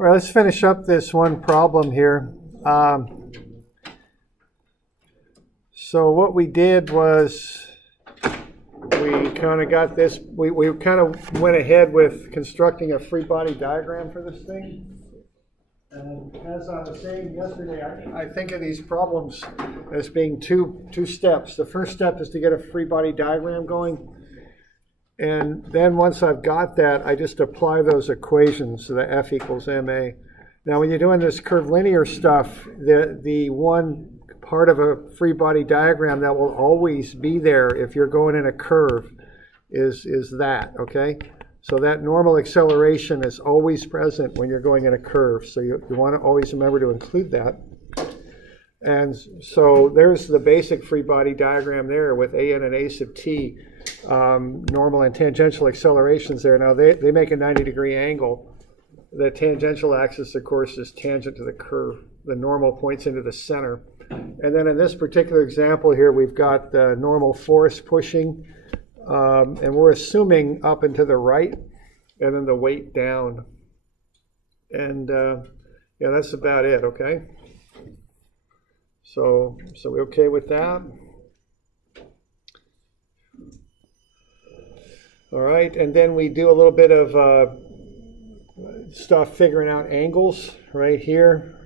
All right, let's finish up this one problem here. So what we did was we kind of got this, we kind of went ahead with constructing a free body diagram for this thing. And as I was saying yesterday, I think of these problems as being two steps. The first step is to get a free body diagram going. And then once I've got that, I just apply those equations, so the F equals ma. Now when you're doing this curvilinear stuff, the one part of a free body diagram that will always be there if you're going in a curve is that, okay? So that normal acceleration is always present when you're going in a curve. So you want to always remember to include that. And so there's the basic free body diagram there with an and a sub t, normal and tangential accelerations there. Now they make a 90-degree angle. The tangential axis, of course, is tangent to the curve. The normal points into the center. And then in this particular example here, we've got the normal force pushing, and we're assuming up and to the right, and then the weight down. And yeah, that's about it, okay? So we okay with that? All right, and then we do a little bit of stuff figuring out angles right here,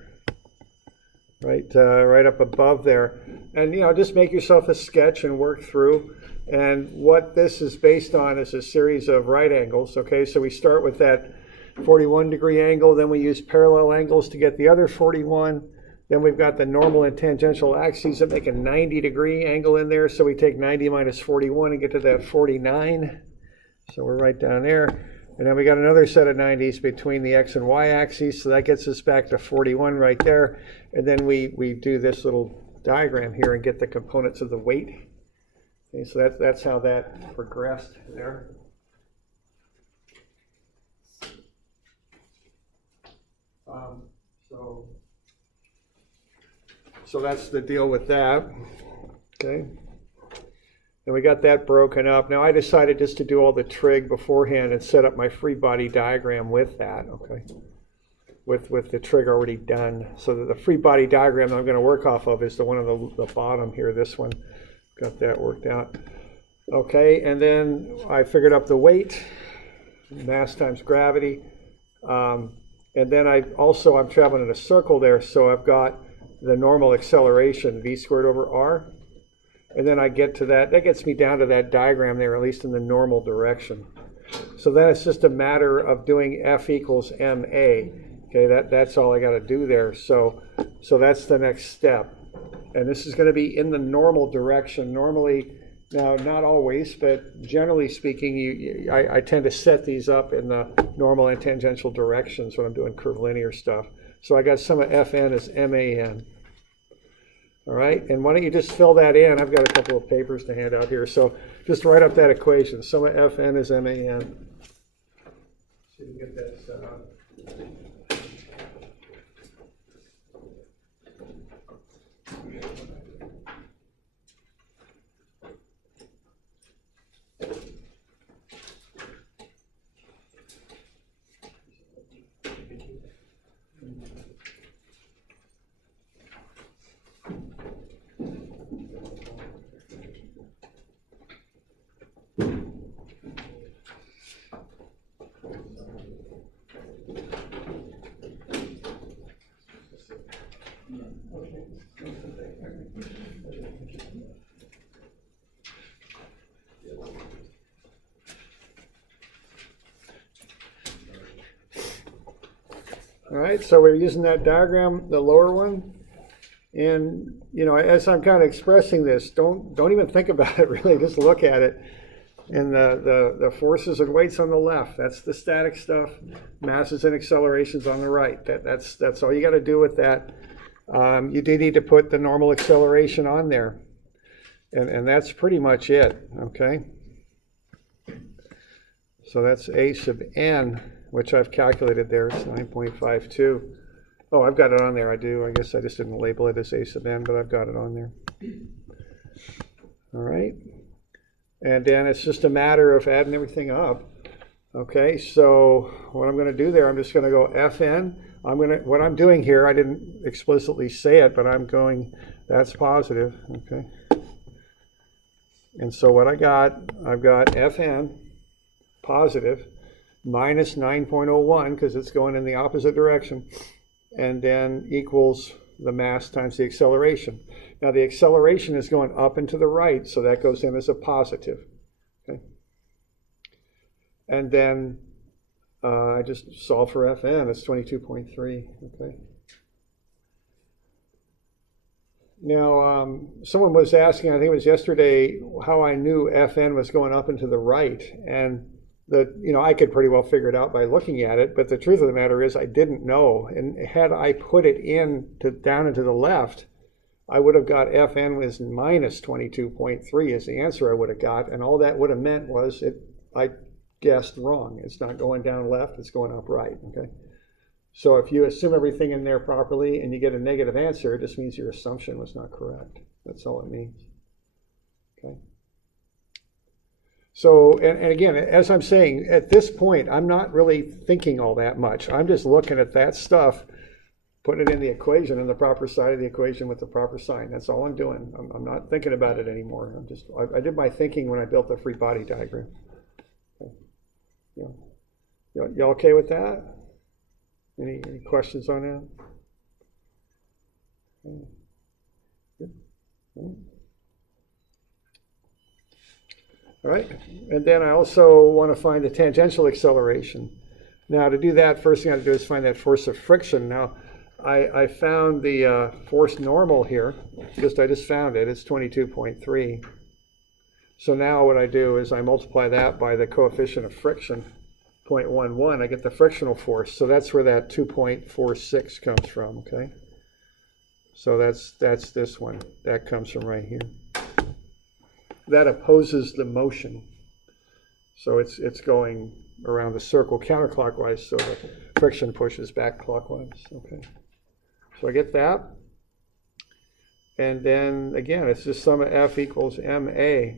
right up above there. And, just make yourself a sketch and work through. And what this is based on is a series of right angles, okay? So we start with that 41-degree angle, then we use parallel angles to get the other 41. Then we've got the normal and tangential axes that make a 90-degree angle in there. So we take 90 minus 41 and get to that 49. So we're right down there. And then we got another set of 90s between the x and y axes. So that gets us back to 41 right there. And then we do this little diagram here and get the components of the weight. Okay, so that's how that progressed there. So that's the deal with that. Okay. And we got that broken up. Now I decided just to do all the trig beforehand and set up my free body diagram with that, okay? With the trig already done. So that the free body diagram that I'm going to work off of is the one on the bottom here, this one. Got that worked out. Okay, and then I figured up the weight, mass times gravity. And then I'm traveling in a circle there, so I've got the normal acceleration, v squared over r. And then I get to that gets me down to that diagram there, at least in the normal direction. So then it's just a matter of doing F equals ma. Okay, that's all I got to do there. So that's the next step. And this is going to be in the normal direction. Normally, now not always, but generally speaking, I tend to set these up in the normal and tangential directions when I'm doing curvilinear stuff. So I got some of Fn as man. All right, and why don't you just fill that in? I've got a couple of papers to hand out here. So just write up that equation. Sum of Fn is man. So you can get that set up. All right, so we're using that diagram, the lower one, and as I'm kind of expressing this, don't even think about it really, just look at it. And the forces and weights on the left, that's the static stuff. Masses and accelerations on the right. That's all you got to do with that. You do need to put the normal acceleration on there, and that's pretty much it. Okay. So that's a sub n, which I've calculated there. It's 9.52. Oh, I've got it on there. I do. I guess I just didn't label it as a sub n, but I've got it on there. All right. And then it's just a matter of adding everything up. Okay, so what I'm going to do there, I'm just going to go Fn. What I'm doing here, I didn't explicitly say it, but I'm going, that's positive, okay. And so what I've got Fn, positive, minus 9.01, because it's going in the opposite direction, and then equals the mass times the acceleration. Now the acceleration is going up and to the right, so that goes in as a positive. Okay. And then I just solve for Fn, it's 22.3, okay. Now, someone was asking, I think it was yesterday, how I knew Fn was going up and to the right, and I could pretty well figure it out by looking at it, but the truth of the matter is I didn't know, and had I put it down and to the left, I would have got Fn was minus 22.3 as the answer I would have got, and all that would have meant was I guessed wrong. It's not going down left, it's going up right, okay? So if you assume everything in there properly and you get a negative answer, it just means your assumption was not correct. That's all it means, okay? So, and again, as I'm saying, at this point, I'm not really thinking all that much. I'm just looking at that stuff, putting it in the equation, in the proper side of the equation with the proper sign. That's all I'm doing. I'm not thinking about it anymore. I did my thinking when I built the free body diagram. Okay. You okay with that? Any questions on that? Okay. Good. All right, and then I also want to find the tangential acceleration. Now to do that, first thing I have to do is find that force of friction. Now I found the force normal here, I just found it, it's 22.3. So now what I do is I multiply that by the coefficient of friction, 0.11, I get the frictional force. So that's where that 2.46 comes from, okay? So that's this one, that comes from right here. That opposes the motion. So it's going around the circle counterclockwise, so the friction pushes back clockwise, okay? So I get that. And then again, it's just sum of F equals MA.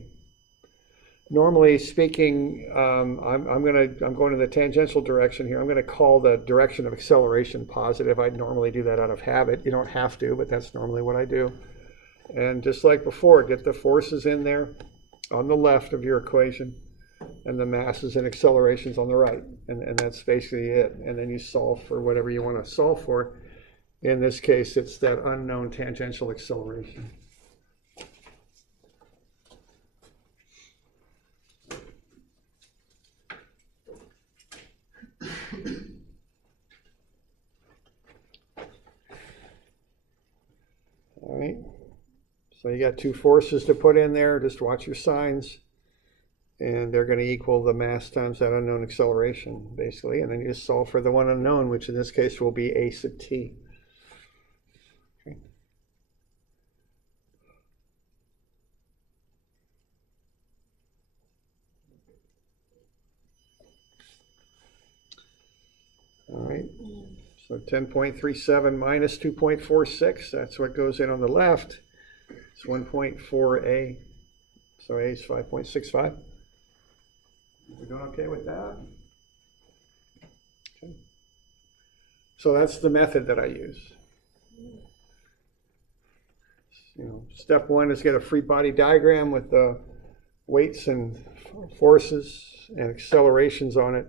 Normally speaking, I'm going in the tangential direction here. I'm going to call the direction of acceleration positive. I'd normally do that out of habit. You don't have to, but that's normally what I do. And just like before, get the forces in there on the left of your equation, and the masses and accelerations on the right. And that's basically it. And then you solve for whatever you want to solve for. In this case, it's that unknown tangential acceleration. All right, so you got two forces to put in there. Just watch your signs, and they're going to equal the mass times that unknown acceleration, basically. And then you just solve for the one unknown, which in this case will be a sub t. Okay. All right. So 10.37 minus 2.46, that's what goes in on the left. It's 1.4a, so a is 5.65. We're doing okay with that? Okay. So that's the method that I use. Step one is get a free body diagram with the weights and forces and accelerations on it.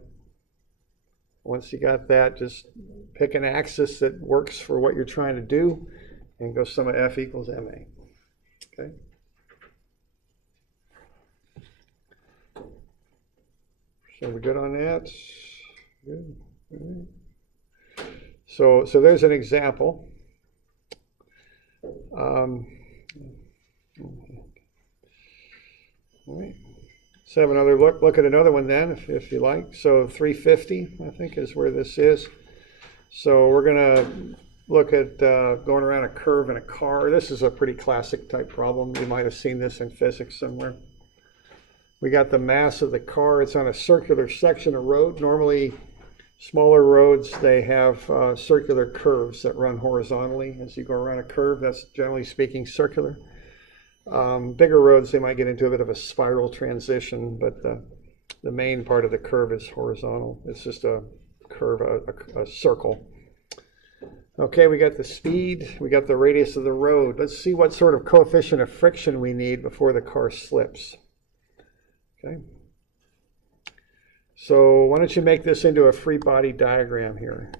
Once you got that, just pick an axis that works for what you're trying to do and go sum of F equals MA. Okay. So we're good on that? Good. All right. So there's an example. All right. Let's have another look at another one then, if you like. So 350, I think, is where this is. So we're going to look at going around a curve in a car. This is a pretty classic type problem. You might have seen this in physics somewhere. We got the mass of the car. It's on a circular section of road. Normally, smaller roads, they have circular curves that run horizontally as you go around a curve. That's generally speaking circular. Bigger roads, they might get into a bit of a spiral transition, but The main part of the curve is horizontal. It's just a curve, a circle. Okay, we got the speed, we got the radius of the road. Let's see what sort of coefficient of friction we need before the car slips. Okay. So why don't you make this into a free body diagram here.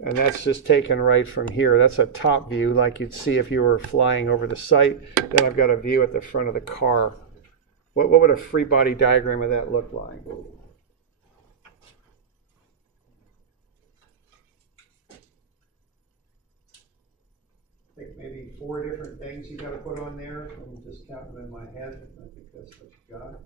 And that's just taken right from here. That's a top view like you'd see if you were flying over the site. Then I've got a view at the front of the car. What would a free body diagram of that look like? I think maybe 4 different things you got to put on there. I'm just counting them in my head. I think that's what you got.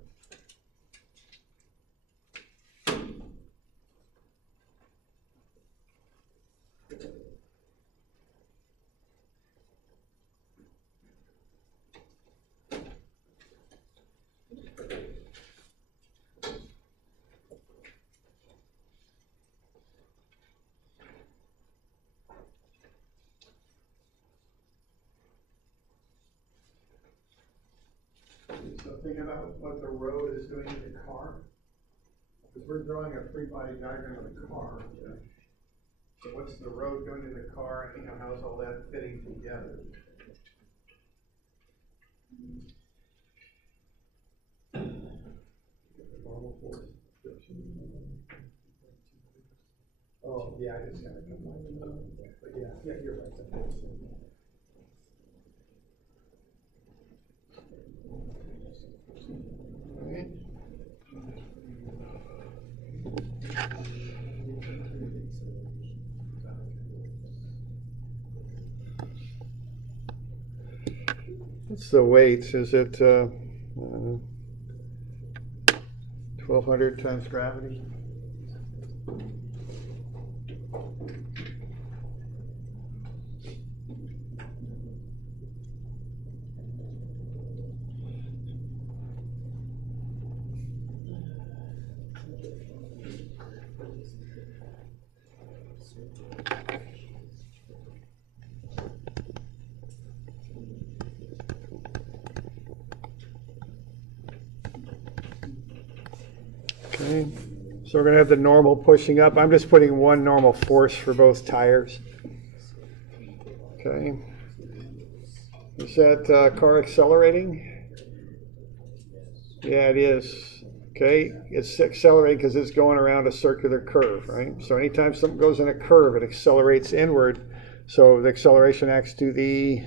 So think about what the road is doing to the car. Because we're drawing a free body diagram of the car. Yeah. So what's the road doing to the car, and how's all that fitting together? Oh, yeah, I just got it. But yeah, you're right. Right. What's the weight? Is it 1,200 times gravity? Okay, so we're going to have the normal pushing up. I'm just putting one normal force for both tires. Okay. Is that car accelerating? Yeah, it is. Okay, it's accelerating because it's going around a circular curve, right? So anytime something goes in a curve, it accelerates inward. So the acceleration acts to the,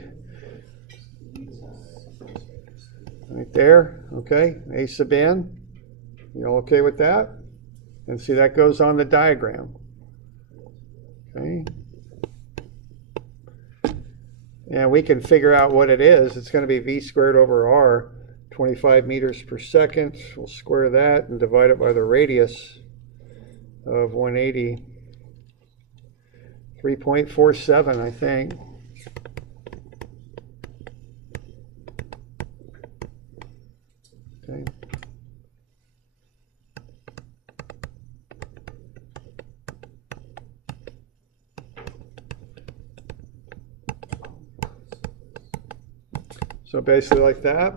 right there, okay, A sub n. You all okay with that? And see, that goes on the diagram. Okay. And we can figure out what it is. It's going to be v squared over r, 25 meters per second. We'll square that and divide it by the radius of 180. 3.47, I think. Okay. So basically like that.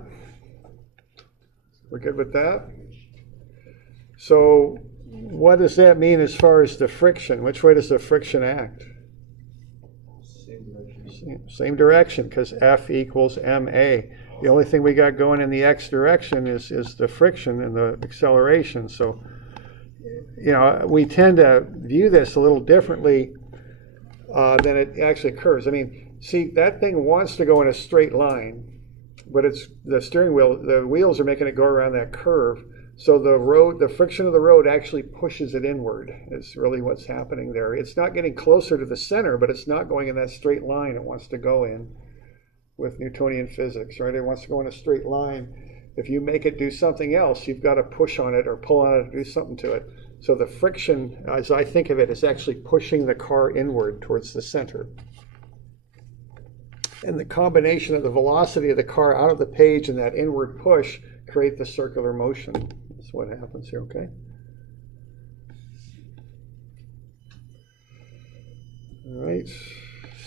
We're good with that. So what does that mean as far as the friction? Which way does the friction act? Same direction, because F equals ma. The only thing we got going in the x direction is the friction and the acceleration. So, you know, we tend to view this a little differently than it actually occurs. I mean, see, that thing wants to go in a straight line, but it's the steering wheel, the wheels are making it go around that curve. So the friction of the road actually pushes it inward. Is really what's happening there. It's not getting closer to the center, but it's not going in that straight line it wants to go in with Newtonian physics, right? It wants to go in a straight line. If you make it do something else, you've got to push on it or pull on it to do something to it. So the friction, as I think of it, is actually pushing the car inward towards the center. And the combination of the velocity of the car out of the page and that inward push create the circular motion. That's what happens here, okay? All right,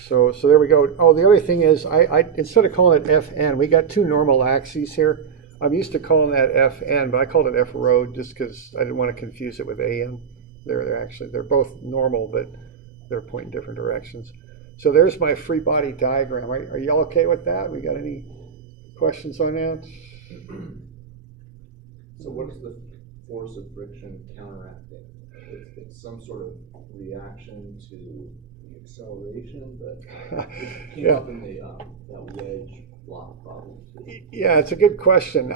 so there we go. Oh, the other thing is, I instead of calling it Fn, we got two normal axes here. I'm used to calling that Fn, but I called it F road just because I didn't want to confuse it with An. They're both normal, but they're pointing different directions. So there's my free body diagram. Are y'all okay with that? We got any questions on that? So what's the force of friction counteracting? It's some sort of reaction to the acceleration, but it came up in the that wedge block problem. Yeah, it's a good question.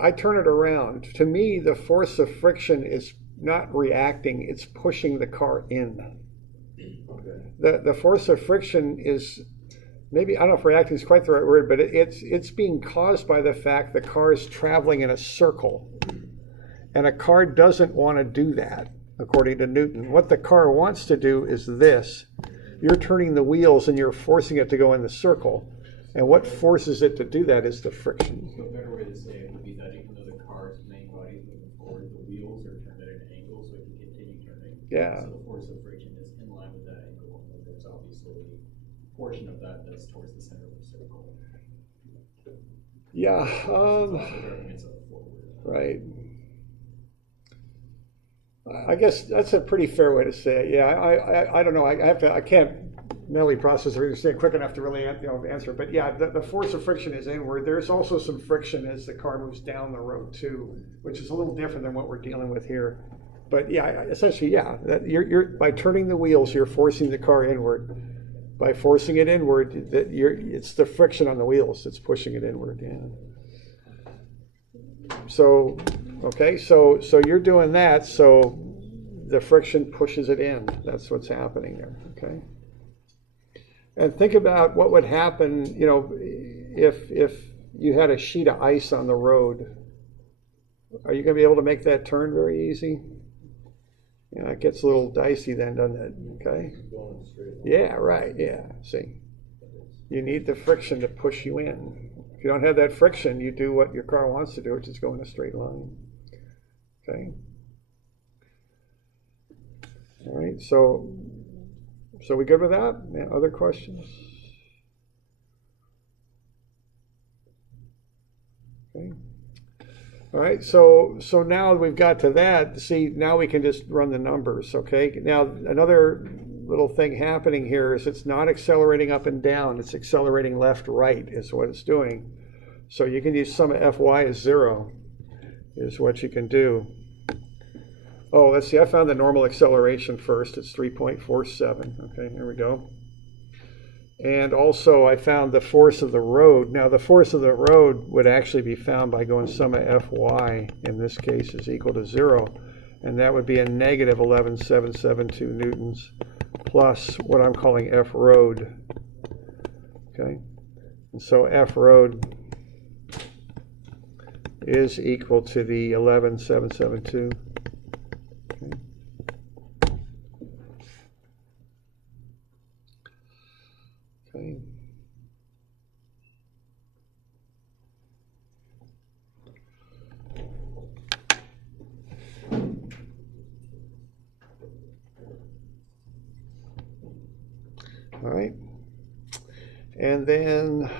I turn it around. To me, the force of friction is not reacting, it's pushing the car in. Okay. The force of friction is, maybe, I don't know if reacting is quite the right word, but it's being caused by the fact the car is traveling in a circle. And a car doesn't want to do that, according to Newton. What the car wants to do is this. You're turning the wheels and you're forcing it to go in the circle. And what forces it to do that is the friction. So a better way to say it would be that even though the car's main body is moving forward, the wheels are turned at an angle so it can continue turning. Yeah. So the force of friction is in line with that angle. And there's obviously a portion of that that's towards the center of the circle. Yeah. It's also driving itself forward. Right. I guess that's a pretty fair way to say it. Yeah, I don't know. I can't mentally process or understand quick enough to really answer. But yeah, the force of friction is inward. There's also some friction as the car moves down the road too, which is a little different than what we're dealing with here. But yeah, essentially, yeah, that you're by turning the wheels, you're forcing the car inward. By forcing it inward, it's the friction on the wheels that's pushing it inward. Yeah. So. Okay, so you're doing that, so the friction pushes it in. That's what's happening there, okay? And think about what would happen, if you had a sheet of ice on the road. Are you going to be able to make that turn very easy? It gets a little dicey then, doesn't it? Okay? Yeah, right, yeah, see. You need the friction to push you in. If you don't have that friction, you do what your car wants to do, which is go in a straight line. Okay. All right. So we good with that? Yeah, other questions? Okay. All right. So now we've got to that. See, now we can just run the numbers. Okay. Now another little thing happening here is it's not accelerating up and down. It's accelerating left, right is what it's doing. So you can use sum of Fy as 0 is what you can do. Oh, let's see, I found the normal acceleration first. It's 3.47. Okay, here we go. And also I found the force of the road. Now the force of the road would actually be found by going sum of Fy, in this case, is equal to 0. And that would be a negative 11,772 newtons plus what I'm calling F road. Okay, and so F road is equal to the 11,772. Okay. All right. And then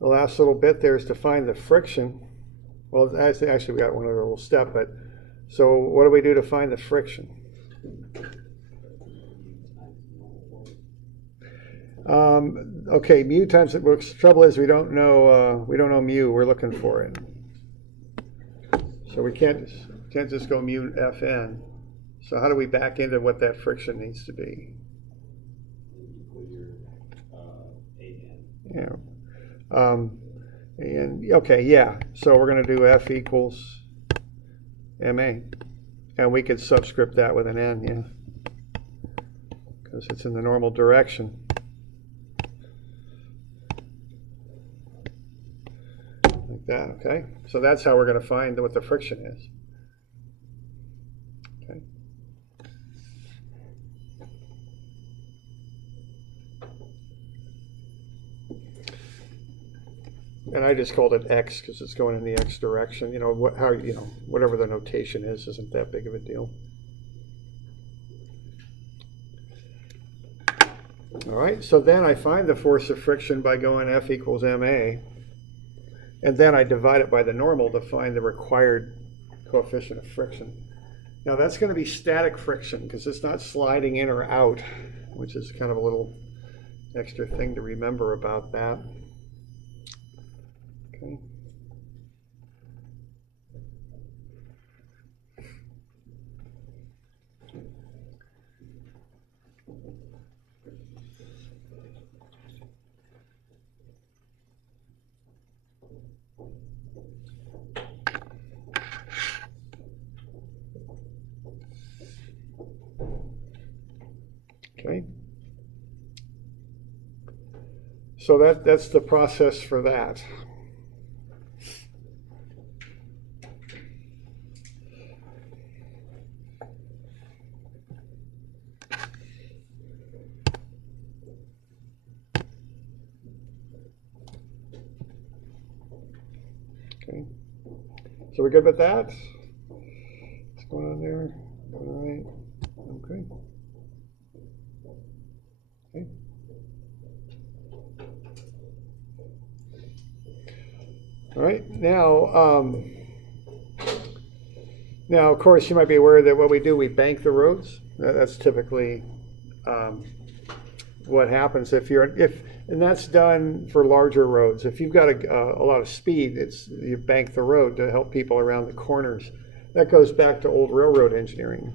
the last little bit there is to find the friction. Well, actually we got one other little step, but so what do we do to find the friction? Okay, mu times it works. Trouble is we don't know mu. We're looking for it, so we can't just go mu Fn. So how do we back into what that friction needs to be? Yeah. And okay, yeah. So we're going to do F equals ma, and we could subscript that with an n, yeah, because it's in the normal direction. Like that, okay? So that's how we're going to find what the friction is. Okay. And I just called it x because it's going in the x direction. Whatever the notation is, isn't that big of a deal. All right, so then I find the force of friction by going F equals ma. and then I divide it by the normal to find the required coefficient of friction. Now that's going to be static friction because it's not sliding in or out, which is kind of a little extra thing to remember about that. Okay. Okay. So that's the process for that. Okay. So we're good with that? What's going on there? All right. Okay. Okay. All right. Now, of course, you might be aware that what we do, we bank the roads. That's typically what happens and that's done for larger roads. If you've got a lot of speed, you bank the road to help people around the corners. That goes back to old railroad engineering.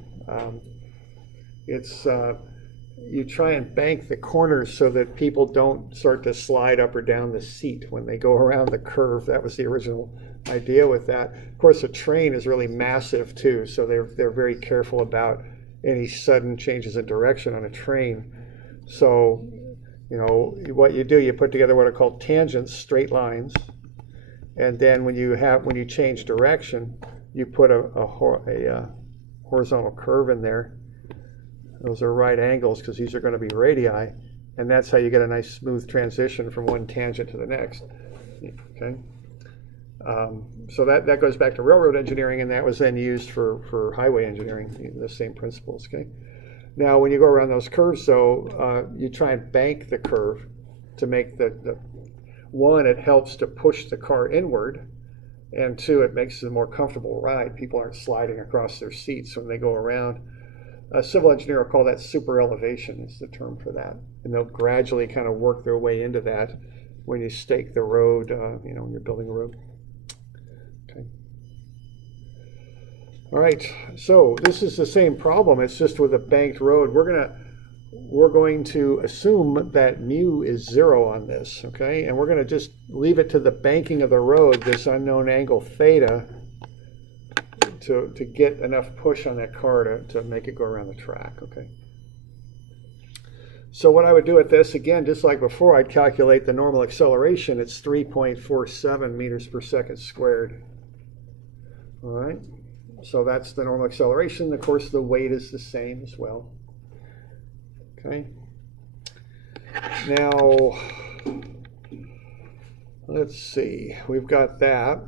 You try and bank the corners so that people don't start to slide up or down the seat when they go around the curve. That was the original idea with that. Of course, a train is really massive too, so they're very careful about any sudden changes in direction on a train. So, you know, what you do, you put together what are called tangents, straight lines, and then when you change direction, you put a horizontal curve in there. Those are right angles because these are going to be radii, and that's how you get a nice smooth transition from one tangent to the next. Okay, so that goes back to railroad engineering, and that was then used for highway engineering, the same principles. Okay, now when you go around those curves, though, you try and bank the curve to make the one, it helps to push the car inward, and two, it makes it a more comfortable ride. People aren't sliding across their seats when they go around. A civil engineer will call that super elevation is the term for that. And they'll gradually kind of work their way into that when you stake the road, when you're building a road. Okay. All right, so this is the same problem. It's just with a banked road. We're going to assume that mu is 0 on this, okay? And we're going to just leave it to the banking of the road, this unknown angle theta, to get enough push on that car to make it go around the track, okay? So what I would do with this, again, just like before, I'd calculate the normal acceleration. It's 3.47 meters per second squared. All right, so that's the normal acceleration. Of course, the weight is the same as well. Okay. Now, let's see. We've got that.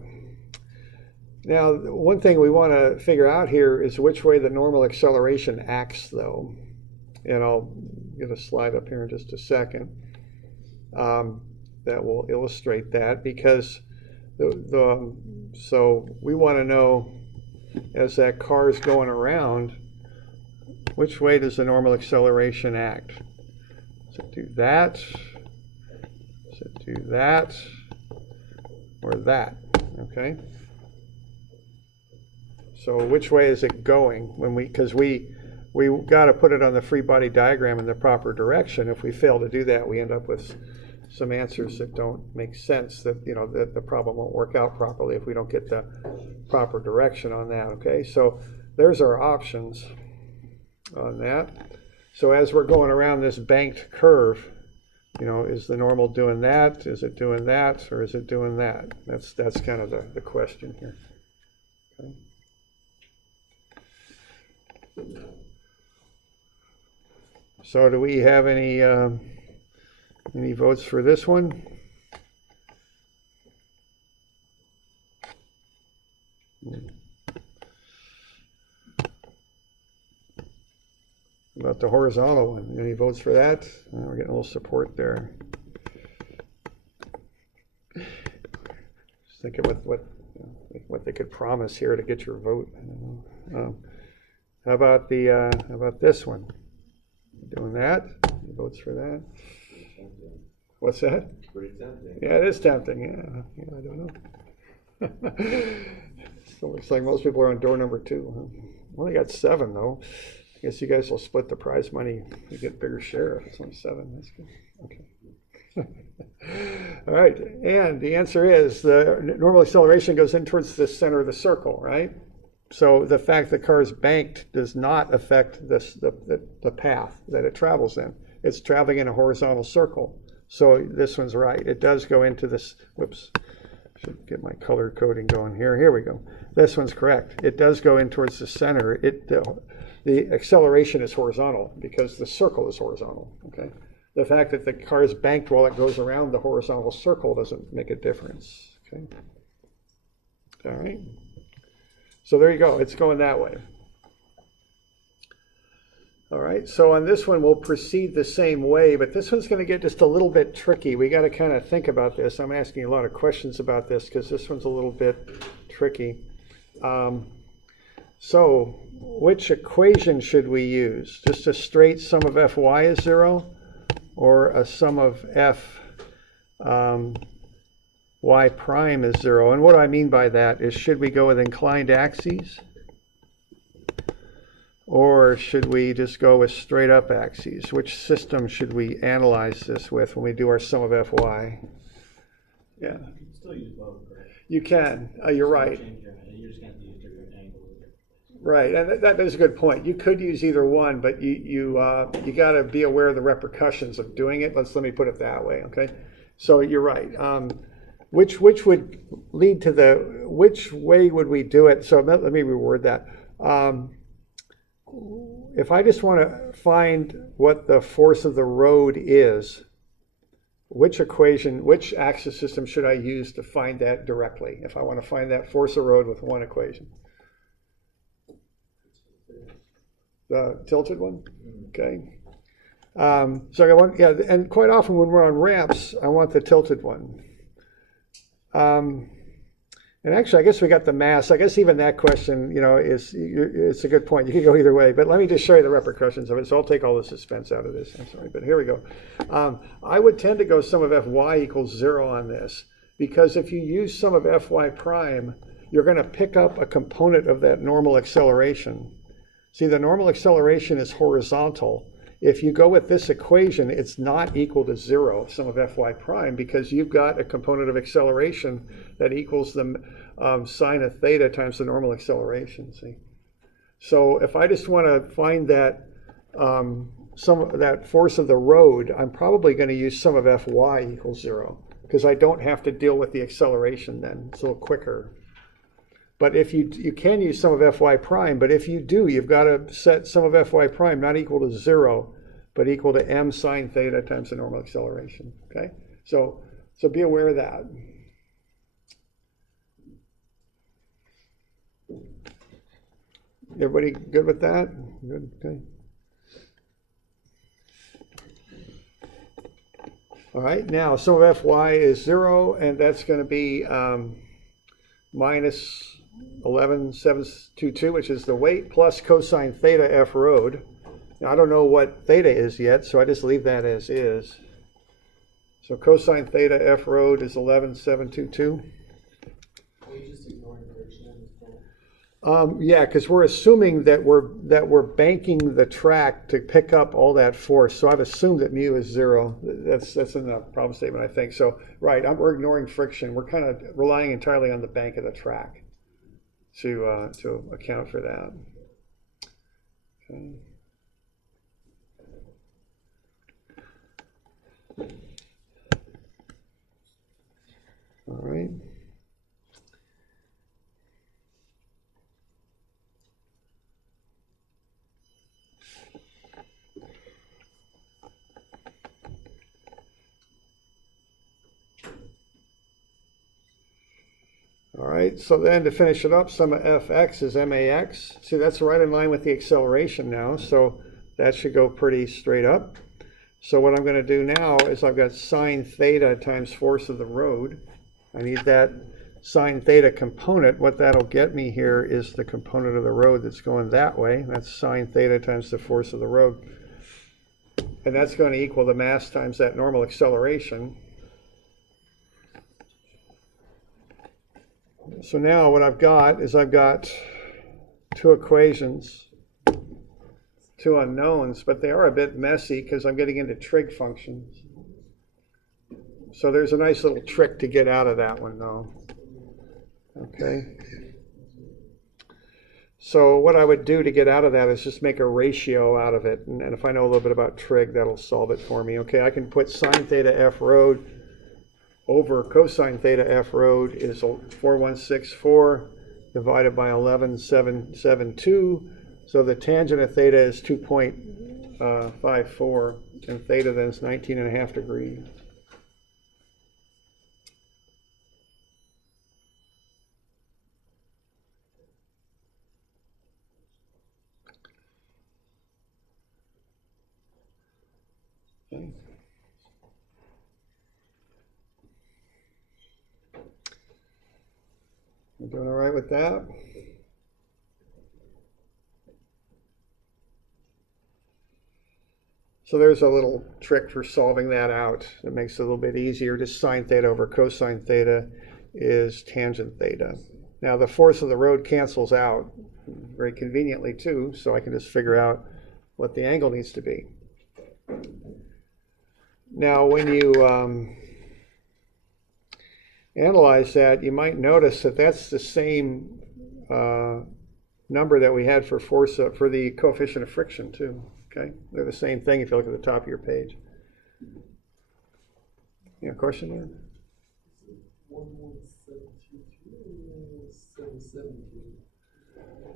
Now, one thing we want to figure out here is which way the normal acceleration acts, though. And I'll get a slide up here in just a second that will illustrate that, because so we want to know, as that car is going around, which way does the normal acceleration act? Does it do that? Does it do that? Or that? Okay. So which way is it going? Because we got to put it on the free body diagram in the proper direction. If we fail to do that, we end up with some answers that don't make sense, that that the problem won't work out properly if we don't get the proper direction on that. Okay, so there's our options on that. So as we're going around this banked curve, is the normal doing that? Is it doing that? Or is it doing that? That's kind of the question here. Okay. So do we have any votes for this one? About the horizontal one, any votes for that? We're getting a little support there. Just thinking what they could promise here to get your vote. I don't know. How about this one? Doing that? Any votes for that? What's that? Pretty tempting. Yeah, it is tempting. Yeah, I don't know. So it looks like most people are on door number 2. Huh? Only got 7 though. I guess you guys will split the prize money. You get a bigger share if it's only 7. That's good. Okay. All right, and the answer is the normal acceleration goes in towards the center of the circle, right? So the fact the car is banked does not affect the path that it travels in. It's traveling in a horizontal circle. So this one's right. It does go into this, whoops, should get my color coding going here. Here we go. This one's correct. It does go in towards the center. The acceleration is horizontal because the circle is horizontal, okay? The fact that the car is banked while it goes around the horizontal circle doesn't make a difference, okay? All right. So there you go. It's going that way. All right. So on this one, we'll proceed the same way, but this one's going to get just a little bit tricky. We got to kind of think about this. I'm asking a lot of questions about this because this one's a little bit tricky. So which equation should we use? Just a straight sum of Fy is 0 or a sum of F y prime is 0. And what I mean by that is, should we go with inclined axes? Or should we just go with straight up axes? Which system should we analyze this with when we do our sum of Fy? Yeah. You can still use both, right? You can. You're right. You just can't use different angles. Right, and that is a good point. You could use either one, but you got to be aware of the repercussions of doing it. Let me put it that way, okay? So you're right. Which would lead to which way would we do it? So let me reword that. If I just want to find what the force of the road is, which axis system should I use to find that directly? If I want to find that force of road with one equation. The tilted one? Okay. So I want, yeah, and quite often when we're on ramps, I want the tilted one. And actually, I guess we got the mass. I guess even that question, it's a good point. You could go either way, but let me just show you the repercussions of it. So I'll take all the suspense out of this. I'm sorry, but here we go. I would tend to go sum of Fy equals 0 on this, because if you use sum of Fy prime, you're going to pick up a component of that normal acceleration. See, the normal acceleration is horizontal. If you go with this equation, it's not equal to 0, sum of Fy prime, because you've got a component of acceleration that equals the sine of theta times the normal acceleration, see? So if I just want to find that that force of the road, I'm probably going to use sum of Fy equals 0, because I don't have to deal with the acceleration then. It's a little quicker. But if you can use sum of Fy prime, but if you do, you've got to set sum of Fy prime not equal to 0, but equal to m sine theta times the normal acceleration. Okay, so be aware of that. Everybody good with that? Good. Okay. All right. Now sum of Fy is 0, and that's going to be minus 11,722, which is the weight, plus cosine theta F road. Now, I don't know what theta is yet, so I just leave that as is. So cosine theta F road is 11,722. Are you just ignoring friction in this point? Yeah, because we're assuming that we're banking the track to pick up all that force. So I've assumed that mu is 0. That's in the problem statement, I think. So right, we're ignoring friction. We're kind of relying entirely on the bank of the track to account for that. Okay. All right. All right, so then to finish it up, sum of Fx is max. See, that's right in line with the acceleration now, so that should go pretty straight up. So what I'm going to do now is I've got sine theta times force of the road. I need that sine theta component, what that'll get me here is the component of the road that's going that way. That's sine theta times the force of the road. And that's going to equal the mass times that normal acceleration. So now what I've got is I've got two equations, two unknowns, but they are a bit messy because I'm getting into trig functions. So there's a nice little trick to get out of that one though. Okay. So what I would do to get out of that is just make a ratio out of it. And if I know a little bit about trig, that'll solve it for me. Okay, I can put sine theta f road over cosine theta f road is 4164 divided by 11772. So the tangent of theta is 2.54 and theta then is 19.5 degrees. Okay. You doing all right with that? So there's a little trick for solving that out. It makes it a little bit easier. Just sine theta over cosine theta is tangent theta. Now the force of the road cancels out very conveniently too, so I can just figure out what the angle needs to be. Now when you analyze that, you might notice that that's the same number that we had for force for the coefficient of friction too. Okay, they're the same thing if you look at the top of your page. You know, question there? 1172.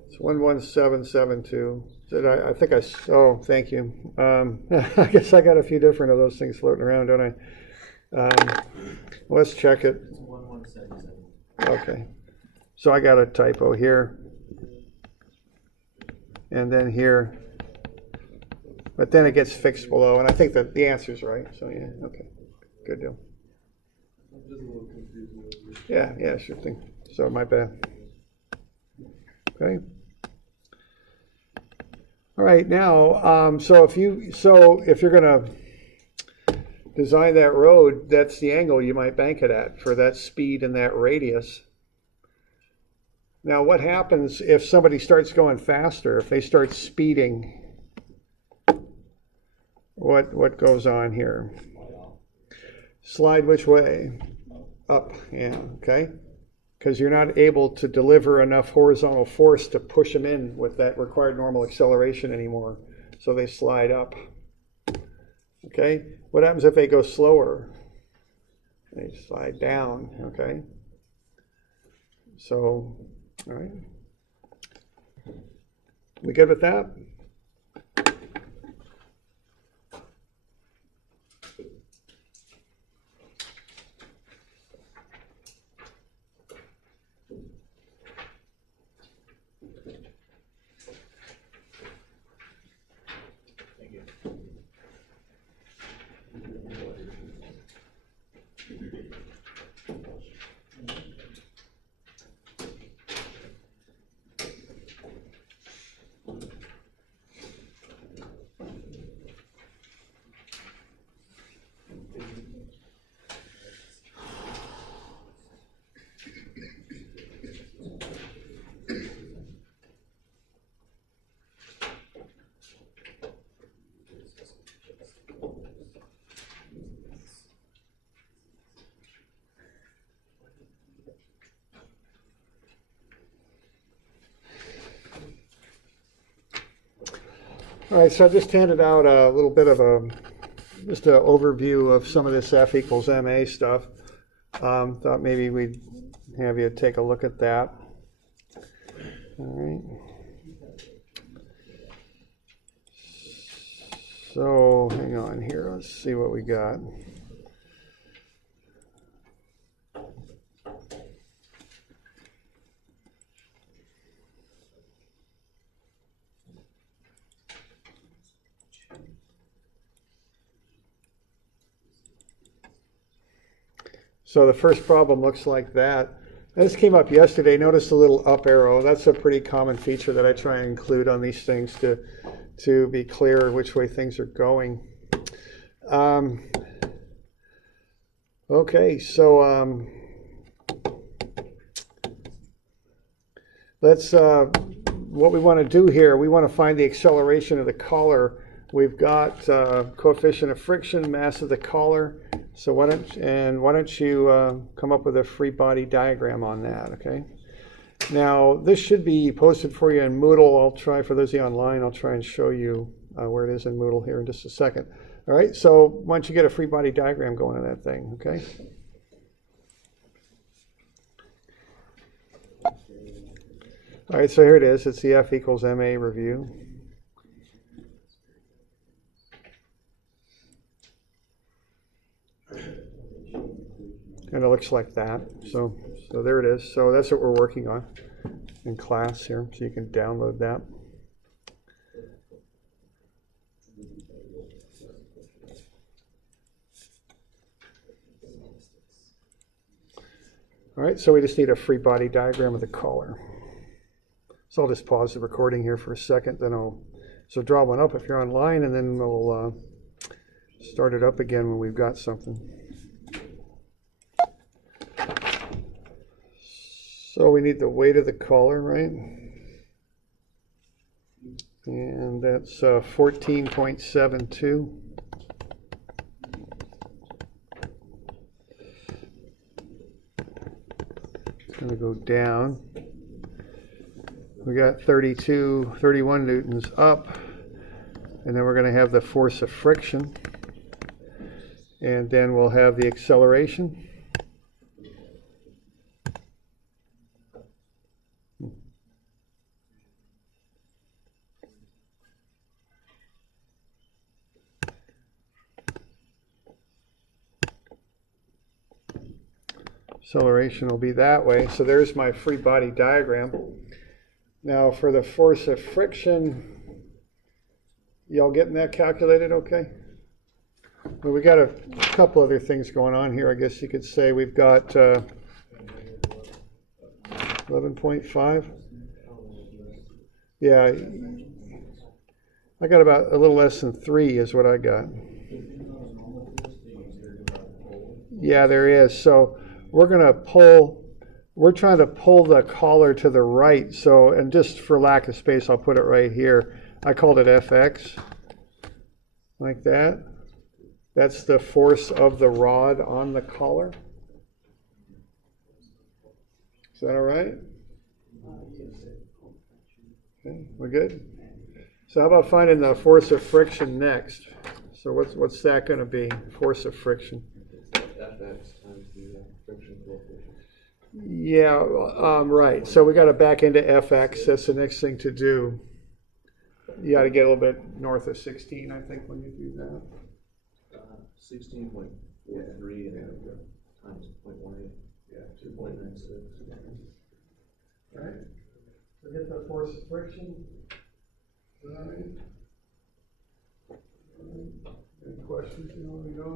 It's 11772. I think I, oh, thank you. I guess I got a few different of those things floating around, don't I? Let's check it. It's 1177. Okay. So I got a typo here. And then here. But then it gets fixed below, and I think that the answer's right. So yeah, okay. Good deal. I'm just a little confused with it. Yeah, sure thing. So my bad. Okay. All right, now, so if you're going to design that road, that's the angle you might bank it at for that speed and that radius. Now, what happens if somebody starts going faster? If they start speeding, what goes on here? Slide which way? Up, yeah, okay. Because you're not able to deliver enough horizontal force to push them in with that required normal acceleration anymore. So they slide up. Okay? What happens if they go slower? They slide down, okay? So, all right. We good with that? All right, so I just handed out a little bit of just an overview of some of this F equals MA stuff. Thought maybe we'd have you take a look at that. All right. So hang on here, let's see what we got. So the first problem looks like that. This came up yesterday. Notice the little up arrow. That's a pretty common feature that I try and include on these things to be clear which way things are going. Okay, so let's, what we want to do here, we want to find the acceleration of the collar. We've got coefficient of friction, mass of the collar. So why don't you come up with a free body diagram on that, okay? Now, this should be posted for you in Moodle. I'll try, for those of you online, I'll try and show you where it is in Moodle here in just a second. All right, so why don't you get a free body diagram going on that thing, okay? All right, so here it is. It's the F equals MA review. And it looks like that. So there it is. So that's what we're working on in class here. So you can download that. All right, so we just need a free body diagram of the collar. So I'll just pause the recording here for a second, then so draw one up if you're online, and then we'll start it up again when we've got something. So we need the weight of the collar, right? And that's 14.72. It's going to go down. We got 31 newtons up, and then we're going to have the force of friction, and then we'll have the acceleration. Acceleration will be that way. So there's my free body diagram. Now for the force of friction, y'all getting that calculated okay? Well, we got a couple other things going on here, I guess you could say. We've got 11.5. Yeah, I got about a little less than 3 is what I got. Yeah, there is. So we're trying to pull the collar to the right. So, and just for lack of space, I'll put it right here. I called it FX, like that. That's the force of the rod on the collar. Is that all right? Okay, we're good? So how about finding the force of friction next? So what's that going to be, force of friction? Fx times the friction coefficient. Yeah, right. So we got to back into Fx. That's the next thing to do. You got to get a little bit north of 16, I think, when you do that. 16.43 and then times 0.18. Yeah, 2.96. All right. So get the force of friction. All right. Any questions you want to know?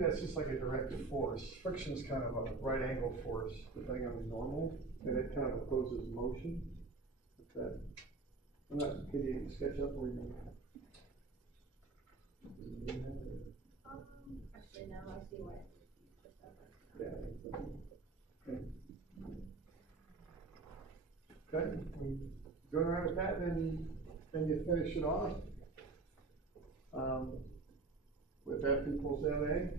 That's just like a direct force. Friction is kind of a right angle force, depending on the normal, and it kind of opposes motion. That, I'm not, can you sketch up where you? Actually, now I see why. Yeah. Okay, we going around with that, then you finish it off. With F equals LA.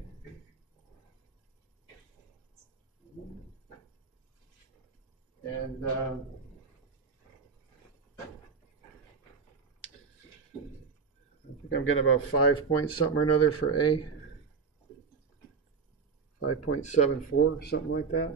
And I think I'm getting about 5 point something or another for A. 5.74, something like that.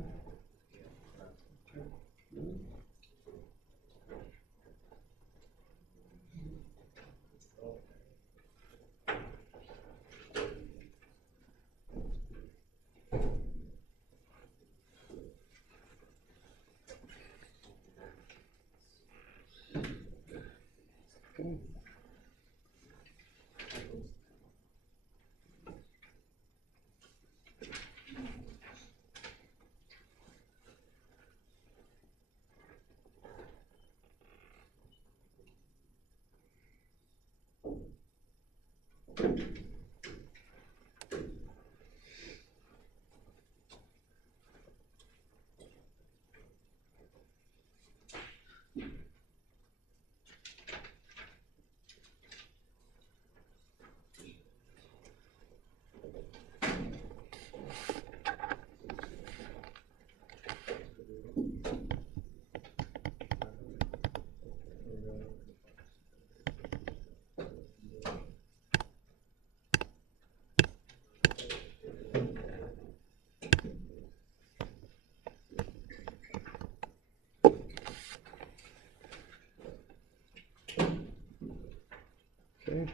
Okay.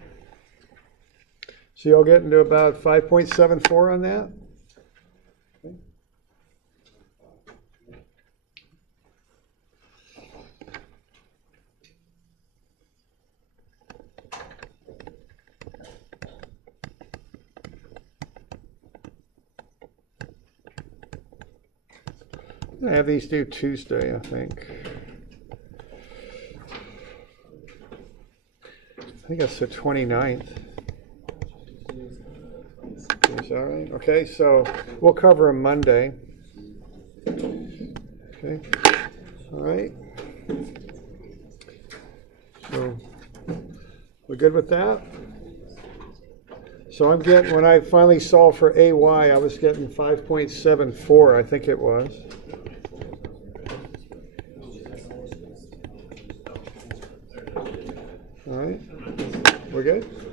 So y'all getting to about 5.74 on that? Okay. I have these due Tuesday, I think. I think that's the 29th. Is that right? Okay, so we'll cover them Monday. Okay, all right. So we're good with that? So I'm getting, when I finally solved for AY, I was getting 5.74, I think it was. All right, we're good?